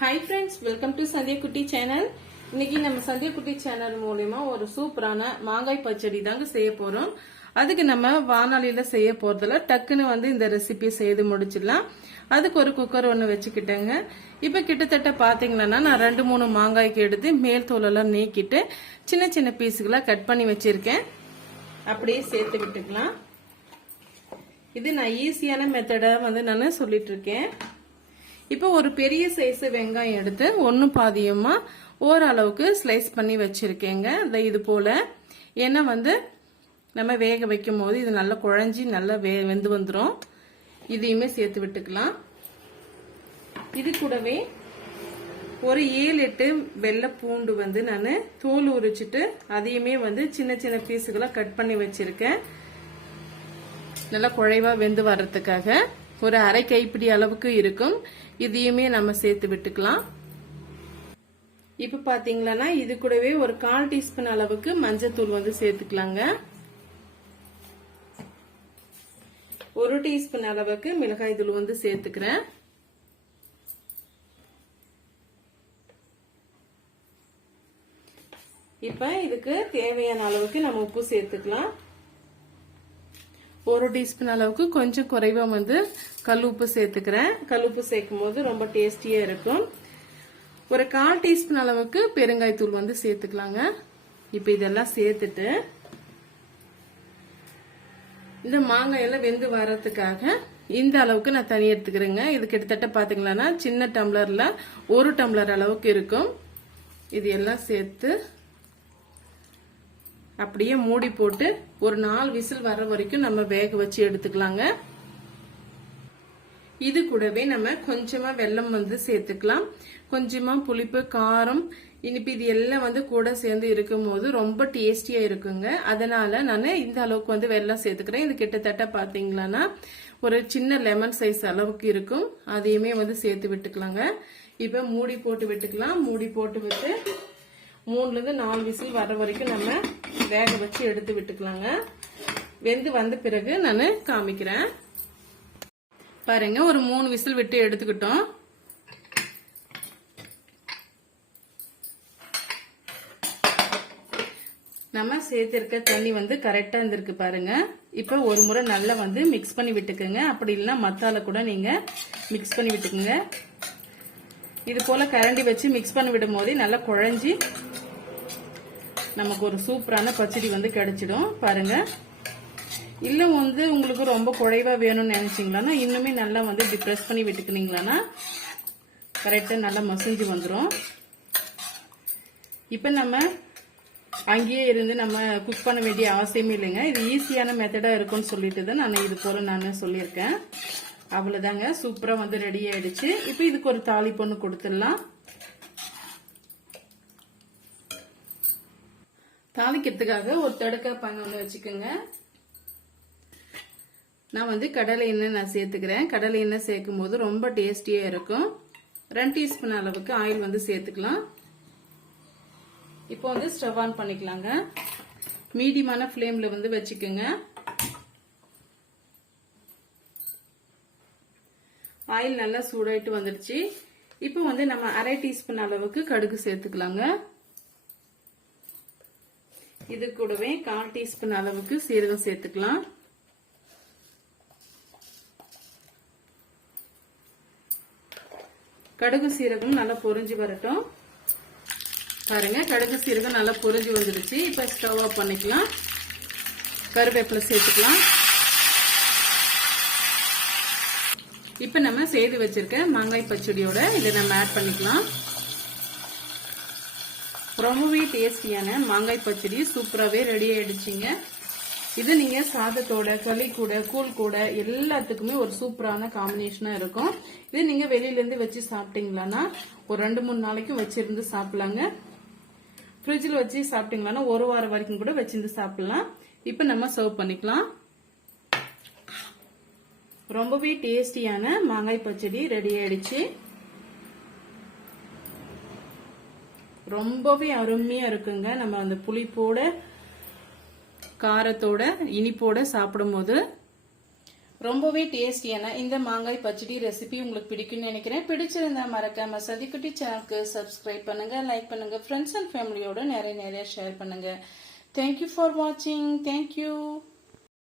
Hi friends welcome to संध्या कुट्टी channel இன்னைக்கு நம்ம சந்தியா குட்டி சேனல் மூலமா ஒரு சூப்பரான மாங்காய் பச்சடி தாங்க செய்ய போறோம். அதுக்கு நம்ம வாணலியில செய்ய போறதுல டக்குன்னு வந்து இந்த ரெசிபி செய்து முடிச்சிடலாம். அதுக்கு ஒரு குக்கர் ஒன்று வச்சுக்கிட்டேங்க. இப்போ கிட்டத்தட்ட பாத்தீங்கன்னா நான் 2-3 மாங்காய்க்கு எடுத்து மேல் தோலெல்லாம் நீக்கிட்டு சின்ன சின்ன பீஸுகளா கட் பண்ணி வச்சிருக்கேன். அப்படியே சேர்த்து விட்டுக்கலாம். இது நான் ஈஸியான மெத்தடா வந்து நான் சொல்லிட்டு இருக்கேன். இப்போ ஒரு பெரிய சைஸ் வெங்காயம் எடுத்து ஒன்னு பாதியமா ஓரளவுக்கு ஸ்லைஸ் பண்ணி வச்சிருக்கேங்க. இது போல ஏன்னா வந்து நம்ம வேக வைக்கும் போது இது நல்லா குழஞ்சி நல்லா வெந்து வந்துடும். இதையுமே சேர்த்து விட்டுக்கலாம். இது கூடவே ஒரு 7-8 வெள்ளை பூண்டு வந்து நான் தோல் உரிச்சிட்டு அதையுமே வந்து சின்ன சின்ன பீஸுகளா கட் பண்ணி வச்சிருக்கேன். நல்லா குழைவா வெந்து வர்றதுக்காக ஒரு அரை கைப்பிடி அளவுக்கு இருக்கும். இதையுமே நம்ம சேர்த்து விட்டுக்கலாம். இப்ப பாத்தீங்களா இது கூடவே ஒரு 1/4 டீஸ்பூன் அளவுக்கு மஞ்சத்தூள் வந்து சேர்த்துக்கலாங்க. 1 டீஸ்பூன் அளவுக்கு மிளகாய் தூள் வந்து சேர்த்துக்கிறேன். இப்ப இதுக்கு தேவையான அளவுக்கு நம்ம உப்பு சேர்த்துக்கலாம். 1 டீஸ்பூன் அளவுக்கு கொஞ்சம் குறைவா வந்து கல்லுப்பு சேர்த்துக்கிறேன். கல்லுப்பு சேர்க்கும் போது ரொம்ப டேஸ்டியா இருக்கும். ஒரு 1/4 டீஸ்பூன் அளவுக்கு பெருங்காயத்தூள் வந்து சேர்த்துக்கலாங்க. இப்ப இதெல்லாம் சேர்த்துட்டு இந்த மாங்காய் எல்லாம் வெந்து வர்றதுக்காக இந்த அளவுக்கு நான் தண்ணி எடுத்துக்கிறேங்க. இது கிட்டத்தட்ட பாத்தீங்களா சின்ன டம்ளர்ல 1 டம்ளர் அளவுக்கு இருக்கும். இது எல்லாம் சேர்த்து அப்படியே மூடி போட்டு ஒரு 4 விசில் வர்ற வரைக்கும் நம்ம வேக வச்சு எடுத்துக்கலாங்க. இது கூடவே நம்ம கொஞ்சமா வெல்லம் வந்து சேர்த்துக்கலாம். கொஞ்சமா புளிப்பு, காரம், இனிப்பு இது எல்லாம் வந்து கூட சேர்ந்து இருக்கும் போது ரொம்ப டேஸ்டியா இருக்குங்க. அதனால நான் இந்த அளவுக்கு வந்து வெல்லம் சேர்த்துக்கிறேன். இது கிட்டத்தட்ட பாத்தீங்களா ஒரு சின்ன லெமன் சைஸ் அளவுக்கு இருக்கும். அதையுமே வந்து சேர்த்து விட்டுக்கலாங்க. இப்ப மூடி போட்டு விட்டுக்கலாம். மூடி போட்டு விட்டு 3-4 விசில் வர வரைக்கும் நம்ம வேக வச்சு எடுத்து விட்டுக்கலாங்க. வெந்து வந்த பிறகு நான் காமிக்கிறேன். பாருங்க ஒரு 3 விசில் விட்டு எடுத்துக்கிட்டோம். நம்ம சேர்த்திருக்க தண்ணி வந்து கரெக்டா இருந்திருக்கு பாருங்க. இப்ப ஒரு முறை நல்லா வந்து மிக்ஸ் பண்ணி விட்டுக்குங்க. அப்படி இல்லைன்னா மத்தால கூட நீங்க மிக்ஸ் பண்ணி விட்டுக்குங்க. இது போல கரண்டி வச்சு மிக்ஸ் பண்ணி விடும் போதே நல்லா குழஞ்சி நமக்கு ஒரு சூப்பரான பச்சடி வந்து கிடைச்சிடும். பாருங்க. இல்ல வந்து உங்களுக்கு ரொம்ப குழைவா வேணும்னு நினைச்சீங்களா இன்னுமே நல்லா வந்து இப்படி பிரஸ் பண்ணி விட்டுக்கினீங்களா கரெக்டா நல்லா மசிஞ்சு வந்துடும். இப்ப நம்ம அங்கேயே இருந்து நம்ம குக் பண்ண வேண்டிய அவசியமே இல்லைங்க. இது ஈஸியான மெத்தடா இருக்கும்னு சொல்லிட்டு தான் நான் இது போல நான் சொல்லியிருக்கேன். அவ்வளவுதாங்க, சூப்பரா வந்து ரெடி ஆயிடுச்சு. இப்ப இதுக்கு ஒரு தாளிப்பு ஒண்ணு கொடுத்துடலாம். தாளிக்கிறதுக்காக ஒரு தடுக்க பானை ஒண்ணு வச்சுக்கோங்க. நான் வந்து கடலை எண்ணெய் நான் சேர்த்துக்கிறேன். கடலை எண்ணெய் சேர்க்கும் போது ரொம்ப டேஸ்டியா இருக்கும். 2 டீஸ்பூன் அளவுக்கு ஆயில் வந்து சேர்த்துக்கலாம். இப்போ வந்து ஸ்டவ் ஆன் பண்ணிக்கலாங்க. மீடியமான ஃப்ளேம்ல வந்து வச்சுக்கோங்க. ஆயில் நல்லா சூடாயிட்டு வந்துடுச்சு. இப்போ வந்து நம்ம அரை டீஸ்பூன் அளவுக்கு கடுகு சேர்த்துக்கலாங்க. இது கூடவே 1/4 டீஸ்பூன் அளவுக்கு சீரகம் சேர்த்துக்கலாம். கடுகு சீரகம் நல்லா பொரிஞ்சு வரட்டும். பாருங்க கடுகு சீரகம் நல்லா பொரிஞ்சு வந்துடுச்சு. இப்ப ஸ்டவ் ஆஃப் பண்ணிக்கலாம். கருவேப்பிலை சேர்த்துக்கலாம். இப்ப நம்ம செய்து வச்சிருக்க மாங்காய் பச்சடியோட இதை நம்ம ஆட் பண்ணிக்கலாம். ரொம்பவே டேஸ்டியான மாங்காய் பச்சடி சூப்பராகவே ரெடி ஆயிடுச்சுங்க. இது நீங்க சாதத்தோட, களி கூட, கூழ் கூட எல்லாத்துக்குமே ஒரு சூப்பரான காம்பினேஷனா இருக்கும். இது நீங்க வெளியில இருந்து வச்சு சாப்பிட்டீங்களா ஒரு 2-3 நாளைக்கும் வச்சிருந்து சாப்பிடலாங்க. ஃப்ரிட்ஜில் வச்சு சாப்பிட்டீங்களா 1 வாரம் வரைக்கும் கூட வச்சிருந்து சாப்பிடலாம். இப்ப நம்ம சர்வ் பண்ணிக்கலாம். ரொம்பவே டேஸ்டியான மாங்காய் பச்சடி ரெடி ஆயிடுச்சு. ரொம்பவே அருமையா இருக்குங்க. நம்ம அந்த புளிப்போட, காரத்தோட, இனிப்போட சாப்பிடும் போது ரொம்பவே டேஸ்டியான இந்த மாங்காய் பச்சடி ரெசிபி உங்களுக்கு பிடிக்கும்னு நினைக்கிறேன். பிடிச்சிருந்தா மறக்காம சந்திக்குட்டி சேனலுக்கு சப்ஸ்கிரைப் பண்ணுங்க, லைக் பண்ணுங்க, ஃப்ரெண்ட்ஸ் அண்ட் ஃபேமிலியோட நிறைய ஷேர் பண்ணுங்க. தேங்க்யூ ஃபார் வாட்சிங். தேங்க்யூ.